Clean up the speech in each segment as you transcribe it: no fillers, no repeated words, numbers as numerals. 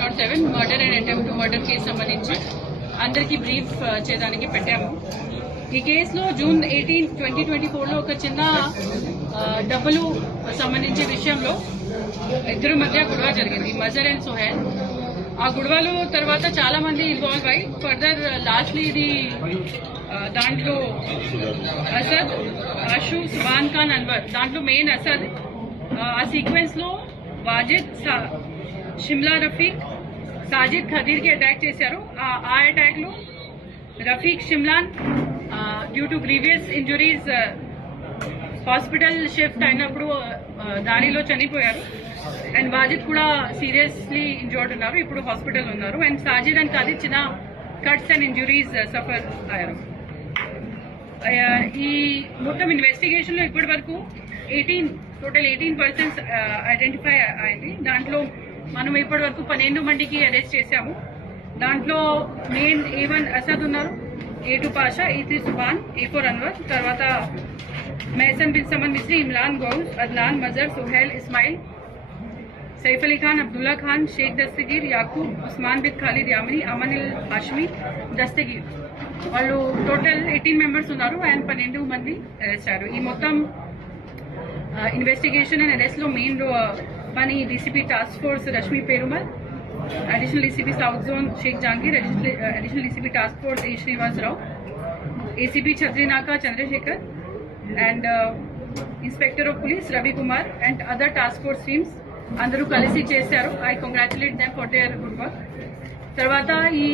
107 murder and attempt to murder case సంబంధించి అందరికీ brief చేయడానికి పెట్టాము. ఈ కేసులో జూన్ 18, 2024లో ఒక చిన్న డబ్బులు సంబంధించే విషయంలో ఇద్దరు మధ్య గొడవ జరిగింది, మజర్ అండ్ సుహేల్. ఆ గొడవలు తర్వాత చాలా మంది ఇన్వాల్వ్ అయ్యి ఫర్దర్ లాస్ట్లీ ఇది దాంట్లో అసద్, ఆషు, సుబాన్ ఖాన్, అన్వర్, దాంట్లో మెయిన్ అసద్. ఆ సీక్వెన్స్ లో వాజిద్, షిమ్లా రఫీక్, సాజిద్ ఖదీర్ కి అటాక్ చేశారు. ఆ అటాక్ లో రఫీక్ షిమ్లాన్ due to grievous injuries hospital shift అయినప్పుడు దారిలో చనిపోయారు. అండ్ వాజిద్ కూడా సీరియస్లీ ఇంజర్డ్ ఉన్నారు, ఇప్పుడు హాస్పిటల్ ఉన్నారు. అండ్ సాజిద్ అండ్ ఖదీర్ చిన్న కట్స్ అండ్ ఇంజురీస్ సఫర్ అయ్యారు. ఈ మొత్తం ఇన్వెస్టిగేషన్ లో ఇప్పటి వరకు టోటల్ 18 పర్సన్స్ ఐడెంటిఫై అయింది. దాంట్లో మనం ఇప్పటి వరకు 12 మందికి అరెస్ట్ చేశాము. దాంట్లో మెయిన్ A1 అసద్ ఉన్నారు, A2 Pasha, A3 Subhan, A4 Anwar, తర్వాత మెహసన్ బిన్ సమన్ మిస్రీ, ఇమ్రాన్ గౌస్, అద్నాన్, మజర్, సుహేల్, ఇస్మాయిల్, సైఫ్ అలీ ఖాన్, అబ్దుల్లా ఖాన్, షేక్ దస్తగీర్, యాకూబ్, ఉస్మాన్ బిన్ ఖాలిద్ యామిని, అమన్ ఇల్ హాష్మి, దస్తగీర్, వాళ్ళు టోటల్ 18 మెంబర్స్ ఉన్నారు. అండ్ 12 మంది అరెస్ట్ అయ్యారు. ఈ మొత్తం ఇన్వెస్టిగేషన్ అండ్ అరెస్ట్ లో మెయిన్ పని DCP task force Rashmi పేరుమల్, additional DCP south zone Sheikh Jahangir, additional DCP task force A Srinivasarao, ACP ఛత్రీనాకా Chandrasekhar, and inspector of police Ravi Kumar and other task force teams అందరూ కలిసి చేశారు. I congratulate them for their good work. తర్వాత ఈ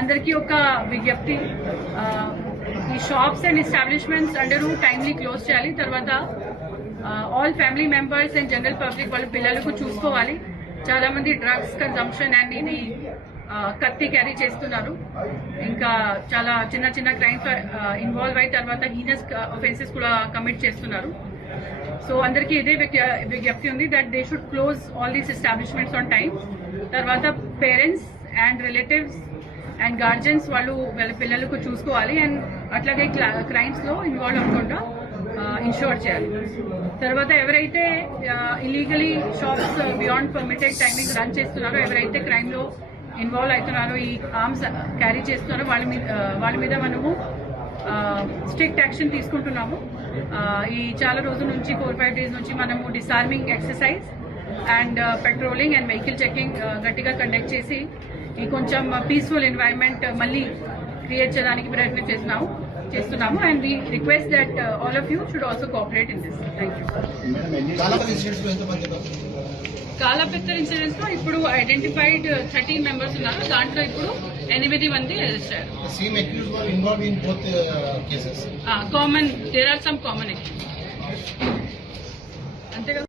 అందరికీ ఒక విజ్ఞప్తి, ఈ షాప్స్ అండ్ ఎస్టాబ్లిష్మెంట్స్ అందరూ టైమ్లీ క్లోజ్ చేయాలి. తర్వాత all family members and general public వాళ్ళ పిల్లలకు చూసుకోవాలి. చాలా మంది డ్రగ్స్ కన్సంప్షన్ అండ్ ఇది కత్తి క్యారీ చేస్తున్నారు. ఇంకా చాలా చిన్న చిన్న క్రైమ్స్ ఇన్వాల్వ్ అయ్యి తర్వాత హీనస్ ఒఫెన్సెస్ కూడా కమిట్ చేస్తున్నారు. సో అందరికీ ఇదే విజ్ఞప్తి ఉంది that they should close all these establishments on time. తర్వాత పేరెంట్స్ అండ్ రిలేటివ్స్ అండ్ గార్జియన్స్ వాళ్ళు వాళ్ళ పిల్లలకు చూసుకోవాలి. అండ్ అట్లాగే క్రైమ్స్ లో ఇన్వాల్వ్ అవ్వకుండా ఇన్షూర్ చేయాలి. తర్వాత ఎవరైతే illegally shops beyond permitted timing run చేస్తున్నారో, ఎవరైతే క్రైమ్ లో ఇన్వాల్వ్ అవుతున్నారో, ఈ ఆర్మ్స్ క్యారీ చేస్తున్నారో వాళ్ళ మీద మనము స్ట్రిక్ట్ యాక్షన్ తీసుకుంటున్నాము. ఈ చాలా రోజుల నుంచి 4-5 డేస్ నుంచి మనము disarming exercise and patrolling and vehicle checking గట్టిగా కండక్ట్ చేసి ఈ కొంచెం పీస్ఫుల్ ఎన్వైరన్మెంట్ మళ్ళీ క్రియేట్ చేయడానికి ప్రయత్నం చేస్తున్నాము. And we request that all of you should also cooperate in this. Thank you. Kalapathar incidents లో ఇప్పుడు ఐడెంటిఫైడ్ 13 మెంబర్స్ ఉన్నారు. దాంట్లో ఇప్పుడు 8 మంది అరెస్ట్ అయ్యారు. Common, there are some common అంతే కదా.